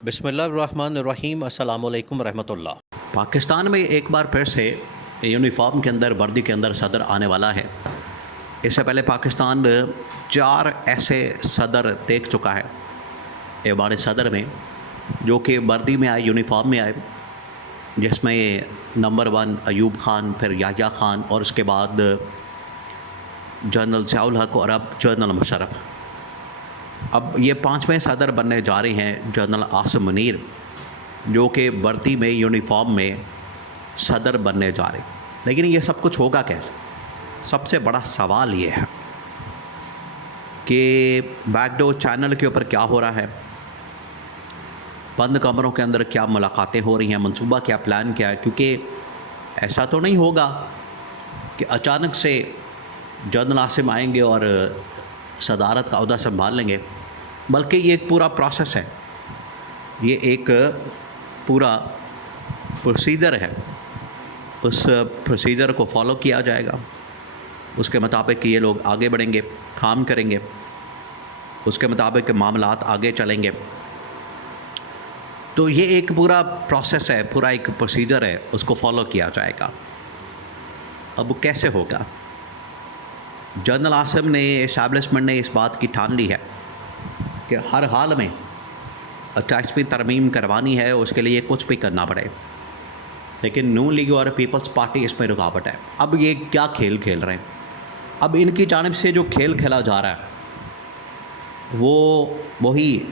बिस्मिल्लाहिर्रहमानिर्रहीम अस्सलाम वालेकुम रहमतुल्लाह। पाकिस्तान में एक बार फिर से यूनिफॉर्म के अंदर वर्दी के अंदर सदर आने वाला है। इससे पहले पाकिस्तान 4 ऐसे सदर देख चुका है ऐवान सदर में, जो कि वर्दी में आए, यूनिफॉर्म में आए, जिसमें नंबर 1 अयूब खान, फिर याह्या खान और उसके बाद जनरल ज़ियाउल हक और अब जनरल मुशर्रफ। अब ये 5वें सदर बनने जा रहे हैं जनरल आसिम मुनीर, जो कि वर्दी में यूनिफॉर्म में सदर बनने जा रहे। लेकिन ये सब कुछ होगा कैसे? सबसे बड़ा सवाल ये है कि बैकडोर चैनल के ऊपर क्या हो रहा है, बंद कमरों के अंदर क्या मुलाकातें हो रही हैं, मंसूबा क्या, प्लान क्या है। क्योंकि ऐसा तो नहीं होगा कि अचानक से जनरल आसिम आएंगे और सदारत का ओहदा संभाल लेंगे, बल्कि ये एक पूरा प्रोसेस है, ये एक पूरा प्रोसीजर है। उस प्रोसीजर को फॉलो किया जाएगा, उसके मुताबिक ये लोग आगे बढ़ेंगे, काम करेंगे, उसके मुताबिक मामलात आगे चलेंगे। तो ये एक पूरा प्रोसेस है, पूरा एक प्रोसीजर है, उसको फॉलो किया जाएगा। अब कैसे होगा? जनरल आसिम ने, इस्टेब्लिशमेंट ने इस बात की ठान ली है कि हर हाल में टैक्स में तरमीम करवानी है, उसके लिए कुछ भी करना पड़े। लेकिन नून लीग और पीपल्स पार्टी इसमें रुकावट है। अब ये क्या खेल खेल रहे हैं? अब इनकी जानिब से जो खेल खेला जा रहा है वो वही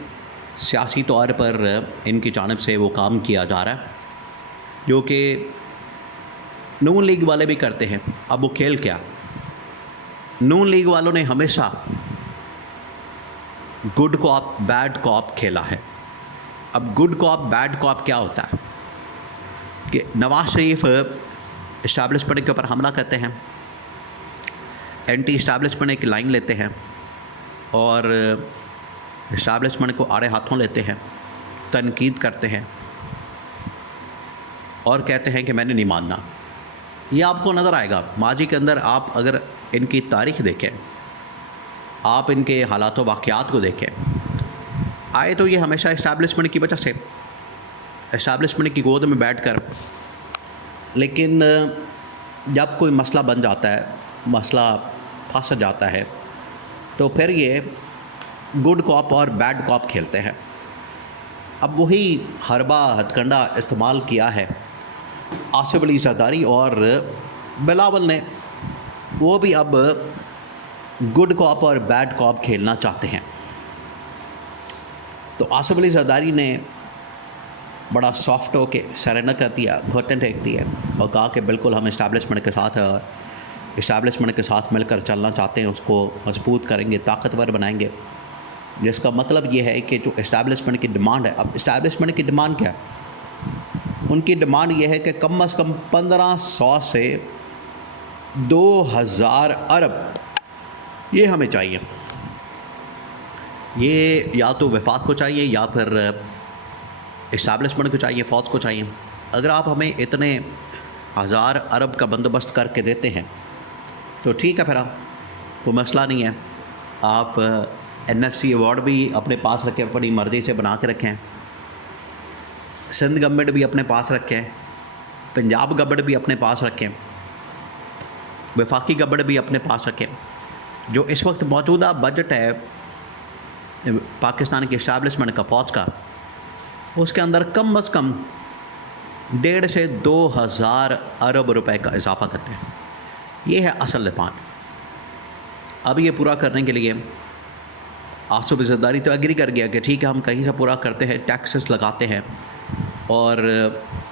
सियासी तौर पर इनकी जानिब से वो काम किया जा रहा है जो कि नून लीग वाले भी करते हैं। अब वो खेल क्या? नून लीग वालों ने हमेशा गुड कॉप बैड कॉप खेला है। अब गुड कॉप बैड कॉप क्या होता है कि नवाज शरीफ इस्टेब्लिशमेंट के ऊपर हमला करते हैं, एंटी इस्टेब्लिशमेंट एक लाइन लेते हैं और इस्टेब्लिशमेंट को आड़े हाथों लेते हैं, तनकीद करते हैं और कहते हैं कि मैंने नहीं मानना। ये आपको नज़र आएगा माजी के अंदर। आप अगर इनकी तारीख़ देखें, आप इनके हालात व वाक़यात को देखें, आए तो ये हमेशा इस्टेब्लिशमेंट की वजह से, इस्टेब्लिशमेंट की गोद में बैठकर। लेकिन जब कोई मसला बन जाता है, मसला फंस जाता है, तो फिर ये गुड कॉप और बैड कॉप खेलते हैं। अब वही हरबा हथकंडा इस्तेमाल किया है आसिफ अली जरदारी और बिलावल ने। वो भी अब गुड कॉप और बैड कॉप खेलना चाहते हैं। तो आसिफ अली जरदारी ने बड़ा सॉफ्ट होके सरेंडर कर दिया, घुटने टेक दिए और कहा कि बिल्कुल हम इस्टेब्लिशमेंट के साथ मिलकर चलना चाहते हैं, उसको मजबूत करेंगे, ताकतवर बनाएंगे। जिसका मतलब ये है कि जो इस्टेब्लिशमेंट की डिमांड है, अब इस्टेब्लिशमेंट की डिमांड क्या है? उनकी डिमांड ये है कि कम से कम 1500 से 2000 अरब ये हमें चाहिए। ये या तो वफाक को चाहिए या फिर इस्टेब्लिशमेंट को चाहिए, फ़ौज को चाहिए। अगर आप हमें इतने 1000 अरब का बंदोबस्त करके देते हैं तो ठीक है, फिर कोई मसला नहीं है। आप NFC अवार्ड भी अपने पास रखें, अपनी मर्ज़ी से बना के रखें, सिंध गवर्नमेंट भी अपने पास रखें, पंजाब गवर्नमेंट भी अपने पास रखें, वफाकी गवर्नमेंट भी अपने पास रखें। जो इस वक्त मौजूदा बजट है पाकिस्तान की इस्टेब्लिशमेंट का, फ़ौज का, उसके अंदर कम से कम 1.5 से 2000 अरब रुपए का इजाफा करते हैं। ये है असल डिमांड। अब ये पूरा करने के लिए आसिफ अली जरदारी तो एग्री कर गया कि ठीक है, हम कहीं से पूरा करते हैं, टैक्सेस लगाते हैं और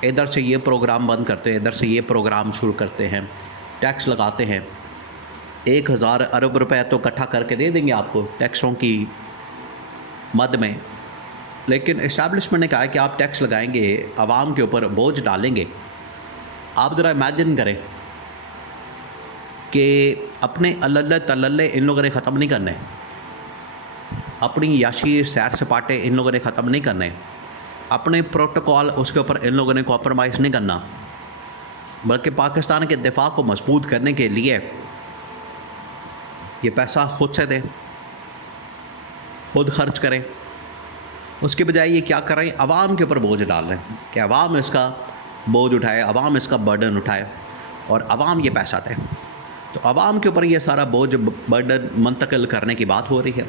इधर से ये प्रोग्राम बंद करते हैं, इधर से ये प्रोग्राम शुरू करते हैं, टैक्स लगाते हैं। 1000 अरब रुपए तो इकट्ठा करके दे देंगे आपको टैक्सों की मद में। लेकिन इस्टेब्लिशमेंट ने कहा है कि आप टैक्स लगाएंगे, आवाम के ऊपर बोझ डालेंगे। आप ज़रा इमेजिन करें कि अपने अल्लल्ले तल्लल्ले इन लोगों ने ख़त्म नहीं करने, अपनी याशी सैर सपाटे इन लोगों ने ख़त्म नहीं करने, अपने प्रोटोकॉल उसके ऊपर इन लोगों ने कॉम्प्रोमाइज़ नहीं करना, बल्कि पाकिस्तान के दिफा को मजबूत करने के लिए ये पैसा खुद से दें, खुद खर्च करें उसके बजाय ये क्या कर रहे हैं, आवाम के ऊपर बोझ डाल रहे हैं कि आवाम इसका बोझ उठाए, आवाम इसका बर्डन उठाए और आवाम ये पैसा दे। तो आवाम के ऊपर ये सारा बोझ बर्डन मुंतकिल करने की बात हो रही है।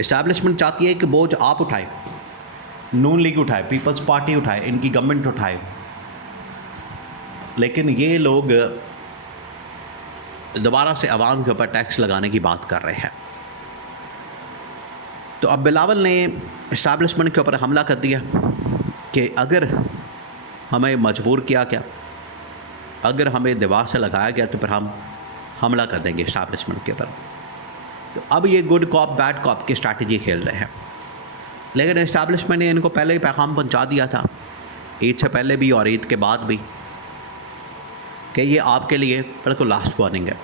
इस्टेब्लिशमेंट चाहती है कि बोझ आप उठाए, नून लीग उठाए, पीपल्स पार्टी उठाए, इनकी गवर्नमेंट उठाए, लेकिन ये लोग दोबारा से आवाम के ऊपर टैक्स लगाने की बात कर रहे हैं। तो अब बिलावल ने इस्टेब्लिशमेंट के ऊपर हमला कर दिया कि अगर हमें मजबूर किया गया, अगर हमें दीवार से लगाया गया तो फिर हम हमला कर देंगे इस्टेब्लिशमेंट के ऊपर। तो अब ये गुड कॉप बैड कॉप की स्ट्रैटेजी खेल रहे हैं। लेकिन इस्टेब्लिशमेंट ने इनको पहले ही पैगाम पहुंचा दिया था, ईद से पहले भी और ईद के बाद भी, कि ये आपके लिए बिल्कुल लास्ट वार्निंग है।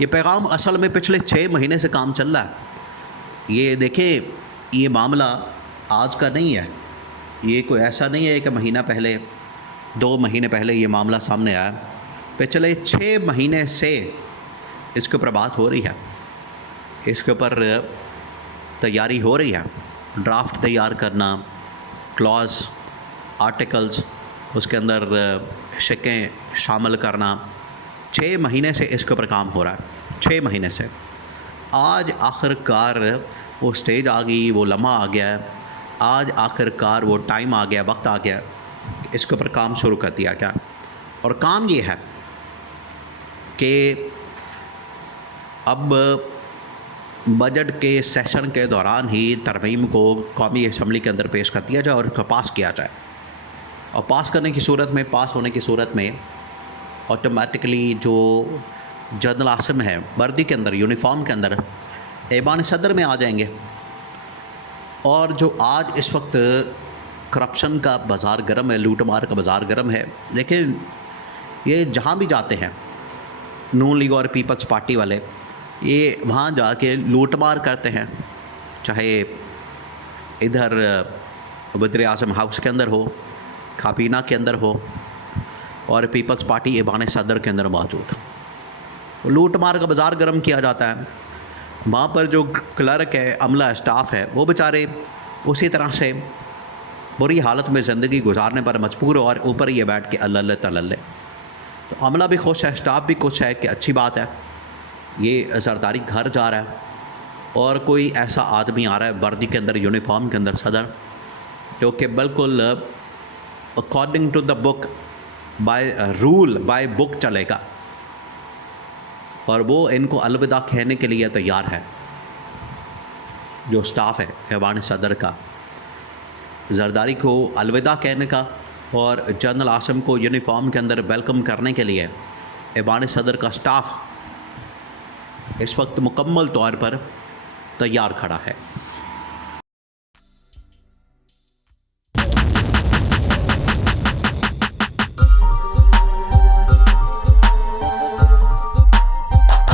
ये पैगाम असल में पिछले 6 महीने से काम चल रहा है। ये देखें, ये मामला आज का नहीं है, ये कोई ऐसा नहीं है कि महीना पहले 2 महीने पहले ये मामला सामने आया। पिछले 6 महीने से इसके ऊपर बात हो रही है, इसके ऊपर तैयारी हो रही है, ड्राफ्ट तैयार करना, क्लॉज, आर्टिकल्स, उसके अंदर शिकें शामिल करना। 6 महीने से इसके ऊपर काम हो रहा है, 6 महीने से। आज आखिरकार वो स्टेज आ गई, वो लम्हा आ गया है, आज आखिरकार वो टाइम आ गया, वक्त आ गया, इसके ऊपर काम शुरू कर दिया गया। और काम ये है कि अब बजट के सेशन के दौरान ही तरमीम को कौमी असम्बली के अंदर पेश कर दिया जाए और उसको पास किया जाए। और पास करने की सूरत में, पास होने की सूरत में ऑटोमेटिकली जो जनरल आसिम है वर्दी के अंदर, यूनिफॉर्म के अंदर ऐवान सदर में आ जाएंगे। और जो आज इस वक्त करप्शन का बाज़ार गर्म है, लूटमार का बाज़ार गर्म है, लेकिन ये जहाँ भी जाते हैं नून लीग और पीपल्स पार्टी वाले, ये वहाँ जाके लूटमार करते हैं, चाहे इधर वज़ीर आज़म हाउस के अंदर हो, काबीना के अंदर हो, और पीपल्स पार्टी ऐवान सदर के अंदर मौजूद। लूट मार का बाज़ार गर्म किया जाता है। वहाँ पर जो क्लर्क है, अमला स्टाफ है, वो बेचारे उसी तरह से बुरी हालत में ज़िंदगी गुजारने पर मजबूर और ऊपर ये बैठ के अल्ल तल्ले। तो अमला भी खुश है, स्टाफ भी खुश है कि अच्छी बात है, ये ज़रदारी घर जा रहा है और कोई ऐसा आदमी आ रहा है वर्दी के अंदर, यूनिफॉर्म के अंदर, सदर, जो कि बिल्कुल according to the book, by rule, by book चलेगा। और वो इनको अलविदा कहने के लिए तैयार है। जो स्टाफ है ऐवान सदर का, जरदारी को अलविदा कहने का और जनरल आसिम को यूनिफॉर्म के अंदर वेलकम करने के लिए ऐवान सदर का स्टाफ इस वक्त मुकम्मल तौर पर तैयार खड़ा है।